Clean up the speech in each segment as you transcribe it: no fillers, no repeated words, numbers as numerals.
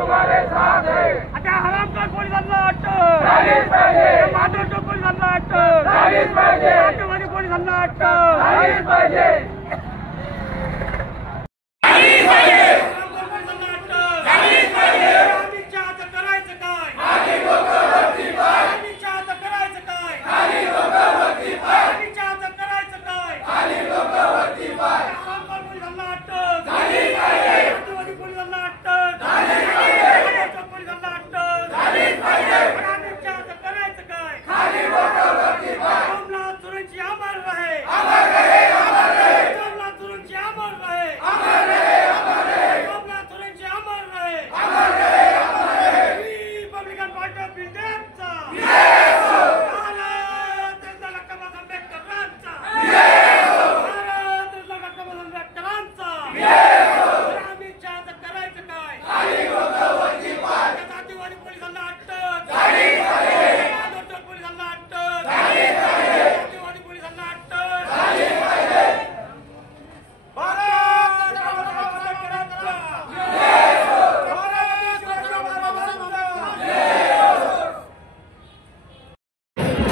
तुम्हारे साथ है। आता हरामखोर पोलिसांना अटक झालीच पाहिजे, माधवचौक पोलिसांना अटक झालीच पाहिजे, राष्ट्रवादी पोलिसांना अटक झालीच पाहिजे।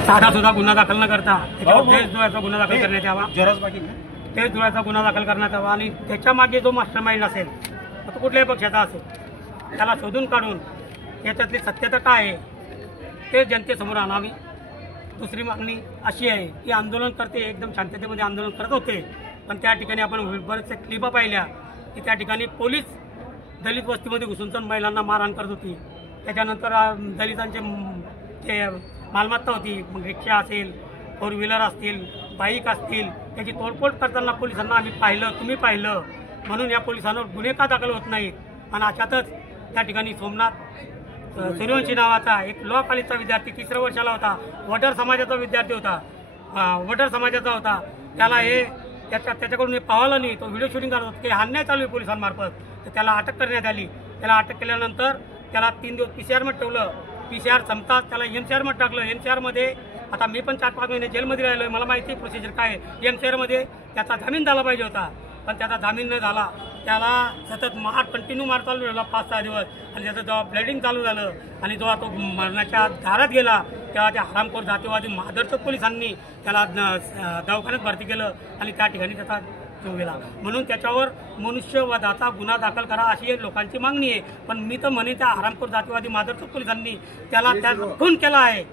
साधा सुद्धा गुन्हा दाखल न करता देशद्रोहाचा गुन्हा दाखल करण्यात यावा, देशद्रोहाचा गुन्हा दाखल करण्यात यावा आणि त्याच्या मागे जो मास्टरमाइंड असेल तो कुठल्याही पक्षाचा असेल त्याला शोधून काढून याच्यातली सत्यता काय आहे ते जनतेसमोर आणावी। दुसरी मागणी अशी आहे की आंदोलनकर्ते एकदम शांततेमध्ये आंदोलन करत होते, पण त्या ठिकाणी आपण बरेचसे क्लिपा पाहिल्या की त्या ठिकाणी पोलीस दलित वस्तीमध्ये घुसून महिलांना मारहाण करत होती। त्याच्यानंतर दलितांचे जे मालमत्ता होती, मग रिक्षा असेल, फोर व्हीलर असतील, बाईक असतील, त्याची तोडफोड करताना पोलिसांना आम्ही पाहिलं, तुम्ही पाहिलं, म्हणून या पोलिसांवर गुन्हे का दाखल होत नाहीत। आणि अशातच त्या ठिकाणी सोमनाथ सूर्यवंशी नावाचा एक लॉ कॉलेजचा विद्यार्थी 3ऱ्या वर्षाला होता, वडर समाजाचा विद्यार्थी होता, वडर समाजाचा होता, त्याला हे त्याच्याकडून हे पावलं नाही, तो व्हिडिओ शूटिंग करत होता की अन्याय चालू आहे पोलिसांमार्फत, तर त्याला अटक करण्यात आली। त्याला अटक केल्यानंतर त्याला 3 दिवस PCR मध्ये ठेवलं, PCR संपताच त्याला MCR मध्ये टाकलं। MCR मध्ये आता मी पण 4-5 महिने जेलमध्ये राहिलो आहे, मला माहिती आहे प्रोसिजर काय आहे। MCR मध्ये त्याचा जामीन झाला पाहिजे होता, पण त्याचा जामीन न झाला, त्याला सतत कंटिन्यू मार चालू राहिला 5-6 दिवस, आणि त्याचं जेव्हा ब्लिडिंग चालू झालं आणि जेव्हा तो मरणाच्या दारात गेला तेव्हा त्या हरामखोर जातीवादी माधवचौक पोलिसांनी त्याला दवाखान्यात भरती केलं आणि त्या ठिकाणी त्याचा जीव गेला। म्हणून त्याच्यावर मनुष्यवधाचा गुन्हा दाखल करा अशी लोकांची मागणी आहे। पण मी तर म्हणेन त्या हरामखोर जातीवादी माधवचौक पोलिसांनी त्याला खून केला आहे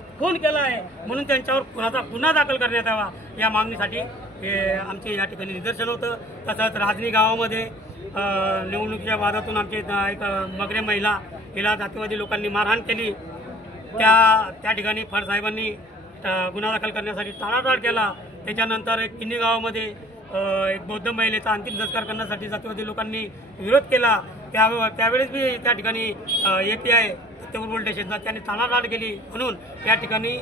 म्हणून त्यांच्यावर खुनाचा गुन्हा दाखल करण्यात यावा, या मागणीसाठी आमचे या ठिकाणी निदर्शन होतं। तसंच राजनी गावामध्ये निवडणुकीच्या वादातून आमचे एक मगरे महिला हिला जातीवादी लोकांनी मारहाण केली, त्या ठिकाणी फडसाहेबांनी गुन्हा दाखल करण्यासाठी टाळाटाळ केला। त्याच्यानंतर एक किन्नी गावामध्ये एक बौद्ध महिलेचा अंतिम संस्कार करण्यासाठी जातीवादी लोकांनी विरोध केला, त्यावेळेस बी त्या ठिकाणी API पत्तेपूर पोलीस स्टेशनचा त्यांनी टाळाटाळ केली। म्हणून या ठिकाणी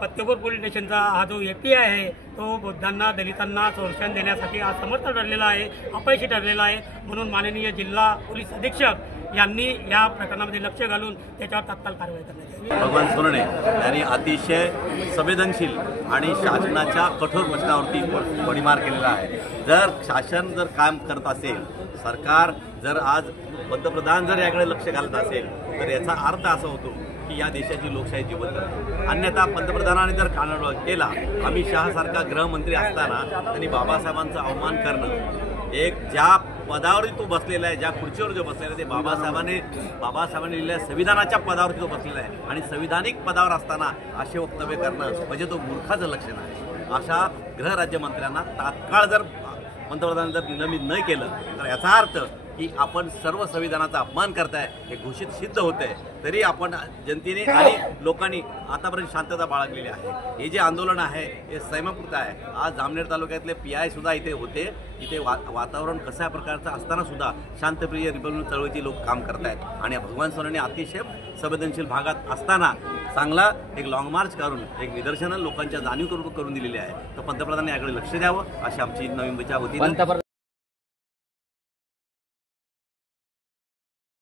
पत्तेपूर पोलीस स्टेशनचा हा जो API आहे तो बौद्धांना दलितांना संरक्षण देण्यासाठी आज समर्थ ठरलेला आहे, अपयशी ठरलेला आहे। म्हणून माननीय जिल्हा पोलीस अधीक्षक यांनी या प्रकरणामध्ये लक्ष घालून त्याच्यावर तात्काळ कारवाई करण्यात यावी। भगवान सोनवणे यांनी अतिशय संवेदनशील आणि शासनाच्या कठोर प्रश्नावरती गोळीबार केलेला आहे। जर शासन काम करत असेल, सरकार जर आज पंतप्रधान जर याकडे लक्ष घालत असेल तर याचा अर्थ असा होतो की या देशाची लोकशाही जिवंत आहे। अन्यथा पंतप्रधानाने जर कानाडोळा केला, अमित शहा सारखा गृहमंत्री असताना त्यांनी बाबासाहेबांचा अवमान करणं, एक ज्या पदावरती तो बसलेला आहे, ज्या खुर्चीवर जो बसलेला आहे ते बाबासाहेबांनी लिहिलेल्या संविधानाच्या पदावरती तो बसलेला आहे, आणि संविधानिक पदावर असताना असे वक्तव्य करणं म्हणजे तो मूर्खाचं लक्षण आहे। अशा गृहराज्यमंत्र्यांना तात्काळ जर पंतप्रधानांनी जर निलंबित न केलं तर याचा अर्थ की आपण सर्व संविधानाचा अपमान करताय हे घोषित सिद्ध होतंय। तरी आपण जनतेने आणि लोकांनी आतापर्यंत शांतता बाळगलेली आहे। हे जे आंदोलन आहे हे संयमपूर्ण आहे। आज जामनेर तालुक्यातले PI सुद्धा इथे होते, इथे वातावरण कशा प्रकारचं असताना सुद्धा शांतप्रिय रिपब्लिक चळवळीचे लोक काम करतायत, आणि भगवान सोनवणे अतिशय संवेदनशील भागात असताना चांगला एक लॉंग मार्च करून एक निदर्शनं लोकांच्या जाणीव करून दिलेली आहे। तर पंतप्रधानांनी याकडे लक्ष द्यावं अशी आमची नवी मुंबईच्या वतीने